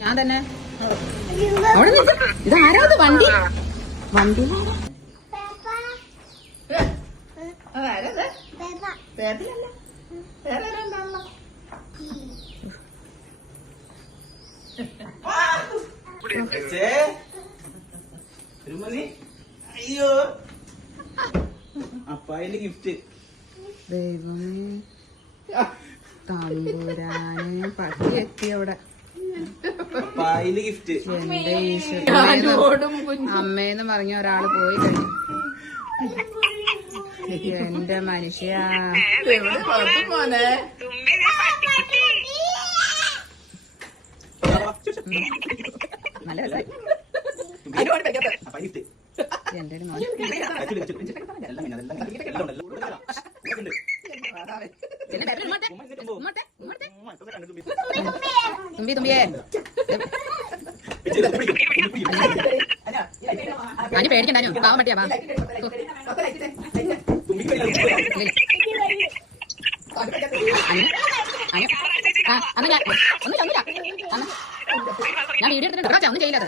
ഞാൻ തന്നെ അവിടെ ഇതാരാത് വണ്ടി വണ്ടിയിലാണ് അയ്യോ അപ്പായിന്റെ ഗിഫ്റ്റ്. ദൈവമേ തമ്പുരാന് പട്ടി എത്തി അവിടെ. അപ്പായിന്റെ ഗിഫ്റ്റ്. എന്റെ ഈശ്വരൻ അമ്മേന്ന് പറഞ്ഞ ഒരാള് പോയി കഴിഞ്ഞു. എന്റെ മനുഷ്യ നല്ല രസായി. എന്റെ ഒരു മോൻ തുമ്പി തുമ്പിയേ അനി പേടിക്കണ്ടാനു പാവം പറ്റിയാ പാവം. അന്ന് ഞാൻ ഒന്നുമില്ല ഞാൻ വീഡിയോ എടുത്തിട്ടുണ്ട്. ഒന്നും ചെയ്യില്ല.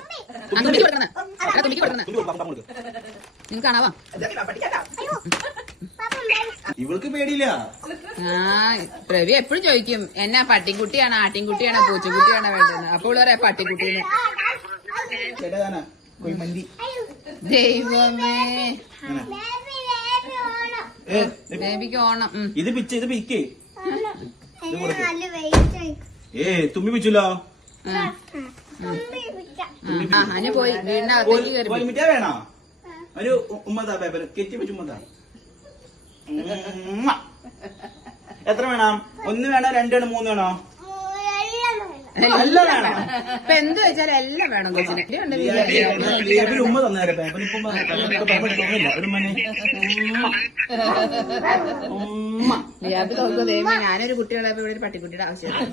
അത് തുമ്പിക്ക് കൊടുക്കുന്നത് തുമ്പിക്ക് കൊടുക്കുന്നത് നിങ്ങൾക്ക് കാണാവാ. ഇവൾക്ക് പേടിയില്ല. പ്രവി എപ്പോഴും ചോദിക്കും എന്നാ പട്ടിക്കുട്ടിയാണോ ആട്ടിൻകുട്ടിയാണോ പൂച്ചക്കുട്ടിയാണോ വേണ്ടത്. അപ്പോൾ പറയാ പട്ടിക്കുട്ടീന്ന്. ദൈവമേ ബേബിക്ക് ഓണം. ഇത് പിച്ച് ഇത് പിക്കേ തുമ്പി പിച്ചല്ലോ. അനു പോയി വീടിനകത്തേക്ക് കയറി. വേണോ ഒരു ഉമ്മതാ പേപ്പർ കെറ്റി വെച്ച് ഉമ്മതാ. എത്ര വേണം? 1 വേണോ 2 വേണോ 3 വേണോ? എല്ലാം വേണം. ഇപ്പൊ എന്ത് വെച്ചാലും എല്ലാം വേണം കൊച്ചിന്. ഉമ്മ തന്നേരെ പേപ്പർ. ഇപ്പൊ പേപ്പർ തോന്നില്ല. ഒരു മണി ഞാനൊരു കുട്ടിയുടെ ഇവിടെ ഒരു പട്ടിക്കുട്ടിയുടെ ആവശ്യമാണ്.